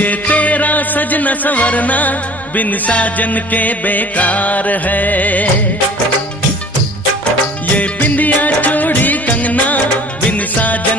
ये तेरा सजना संवरना बिन साजन के बेकार है। ये बिंदिया चूड़ी कंगना बिन साजन